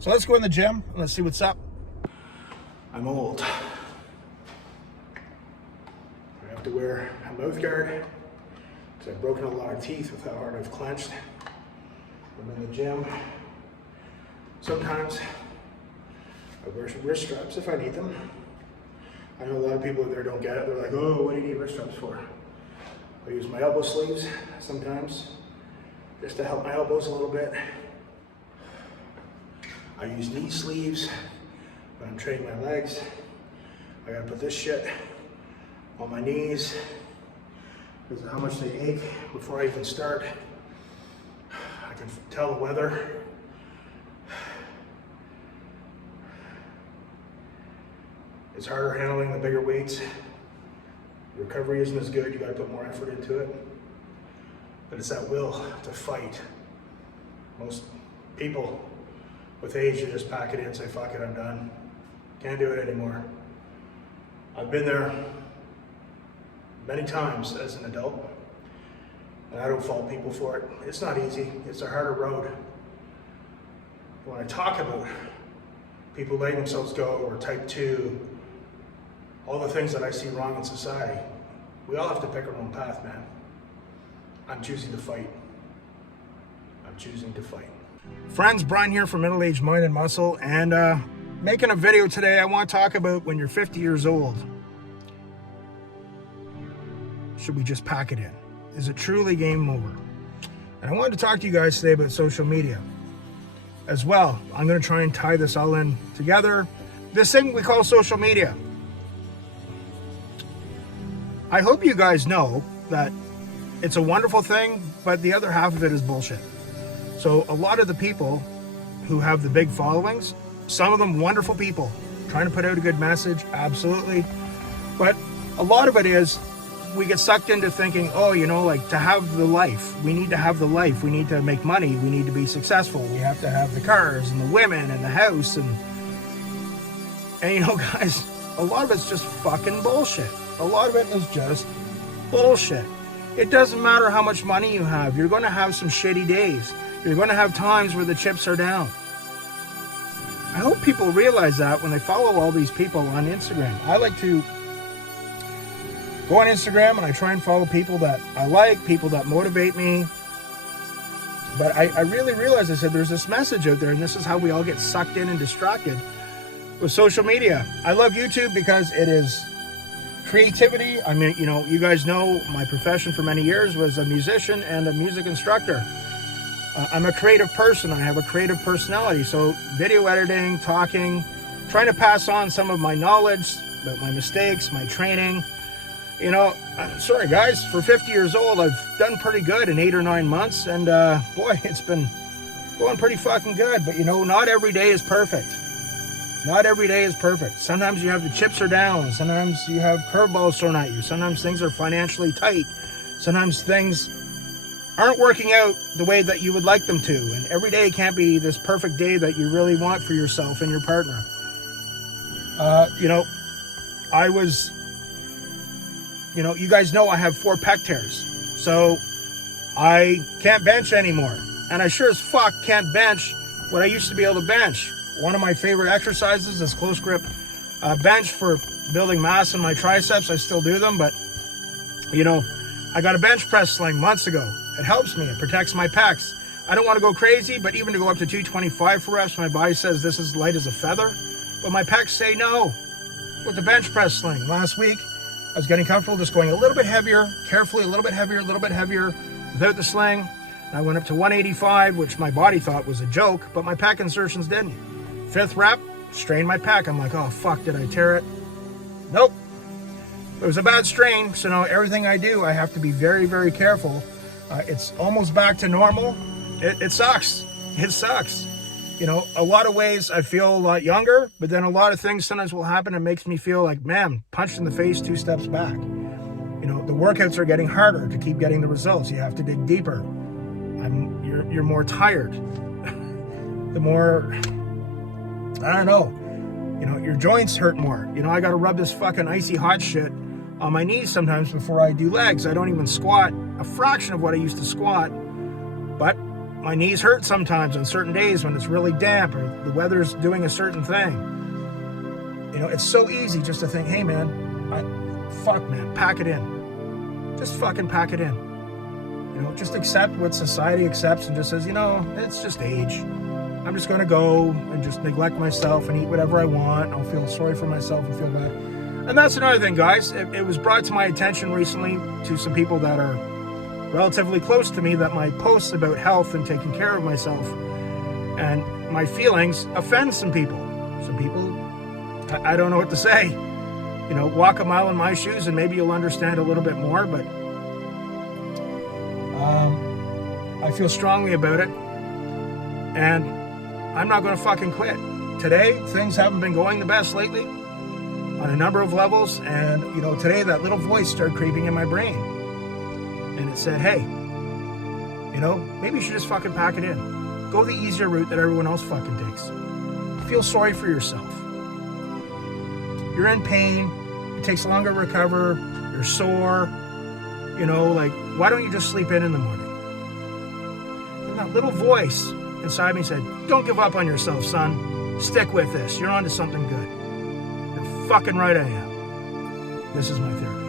So let's go in the gym and let's see what's up. I'm old. I have to wear a mouth guard because I've broken a lot of teeth with how hard I've clenched. I'm in the gym. Sometimes I wear wrist straps if I need them. I know a lot of people out there don't get it. They're like, oh, what do you need wrist straps for? I use my elbow sleeves sometimes just to help my elbows a little bit. I use knee sleeves when I'm training my legs. I gotta put this shit on my knees because of how much they ache before I even start. I can tell the weather. It's harder handling the bigger weights. Recovery isn't as good, you gotta put more effort into it. But it's that will to fight. Most people with age, you just pack it in and say, fuck it, I'm done. Can't do it anymore. I've been there many times as an adult, and I don't fault people for it. It's not easy, it's a harder road. When I talk about people letting themselves go, or type 2, all the things that I see wrong in society, we all have to pick our own path, man. I'm choosing to fight. I'm choosing to fight. Friends, Brian here from Middle Age Mind and Muscle, and making a video today. I want to talk about when you're 50 years old. Should we just pack it in? Is it truly game over? And I wanted to talk to you guys today about social media as well. I'm going to try and tie this all in together. This thing we call social media. I hope you guys know that it's a wonderful thing, but the other half of it is bullshit. So a lot of the people who have the big followings, some of them wonderful people, trying to put out a good message, absolutely. But a lot of it is, we get sucked into thinking, oh, you know, like to have the life, we need to have the life, we need to make money, we need to be successful, we have to have the cars and the women and the house. And you know, guys, a lot of it's just fucking bullshit. A lot of it is just bullshit. It doesn't matter how much money you have. You're going to have some shitty days. You're going to have times where the chips are down. I hope people realize that when they follow all these people on Instagram. I like to go on Instagram and I try and follow people that I like, people that motivate me. But I really realized, I said, there's this message out there, and this is how we all get sucked in and distracted with social media. I love YouTube because it is creativity. I mean, you know, you guys know my profession for many years was a musician and a music instructor. I'm a creative person. I have a creative personality. So video editing, talking, trying to pass on some of my knowledge about my mistakes, my training. You know, I'm sorry guys, for 50 years old, I've done pretty good in 8 or 9 months. And boy, it's been going pretty fucking good. But you know, not every day is perfect. Not every day is perfect. Sometimes you have the chips are down. Sometimes you have curveballs thrown at you. Sometimes things are financially tight. Sometimes things aren't working out the way that you would like them to. And every day can't be this perfect day that you really want for yourself and your partner. You know, you know, you guys know I have 4 pec tears. So I can't bench anymore. And I sure as fuck can't bench what I used to be able to bench. One of my favorite exercises is close grip bench for building mass in my triceps. I still do them, but you know, I got a bench press sling months ago. It helps me, it protects my pecs. I don't want to go crazy, but even to go up to 225 for reps, my body says this is light as a feather, but my pecs say no with the bench press sling. Last week, I was getting comfortable just going a little bit heavier, carefully, a little bit heavier, without the sling. And I went up to 185, which my body thought was a joke, but my pec insertions didn't. 5th rep, strained my pec. I'm like, oh fuck, did I tear it? Nope. It was a bad strain, so now everything I do, I have to be very, very careful. It's almost back to normal. It sucks. It sucks. You know, a lot of ways I feel a lot younger, but then a lot of things sometimes will happen and makes me feel like, man, punched in the face 2 steps back. You know, the workouts are getting harder to keep getting the results. You have to dig deeper. You're more tired. The more, I don't know, you know, your joints hurt more. You know, I got to rub this fucking icy hot shit on my knees sometimes before I do legs. I don't even squat a fraction of what I used to squat, but my knees hurt sometimes on certain days when it's really damp or the weather's doing a certain thing. You know, it's so easy just to think, hey man, fuck man, pack it in. Just fucking pack it in. You know, just accept what society accepts and just says, you know, it's just age. I'm just going to go and just neglect myself and eat whatever I want. I'll feel sorry for myself and feel bad. And that's another thing, guys. It was brought to my attention recently to some people that are relatively close to me that my posts about health and taking care of myself and my feelings offend some people. Some people, I don't know what to say. You know, walk a mile in my shoes and maybe you'll understand a little bit more, but I feel strongly about it. And I'm not going to fucking quit. Today, things haven't been going the best lately on a number of levels. And, you know, today that little voice started creeping in my brain. And it said, hey, you know, maybe you should just fucking pack it in. Go the easier route that everyone else fucking takes. Feel sorry for yourself. You're in pain. It takes longer to recover. You're sore. You know, like, why don't you just sleep in the morning? And that little voice inside me said, don't give up on yourself, son. Stick with this. You're onto something good. You're fucking right I am. This is my therapy.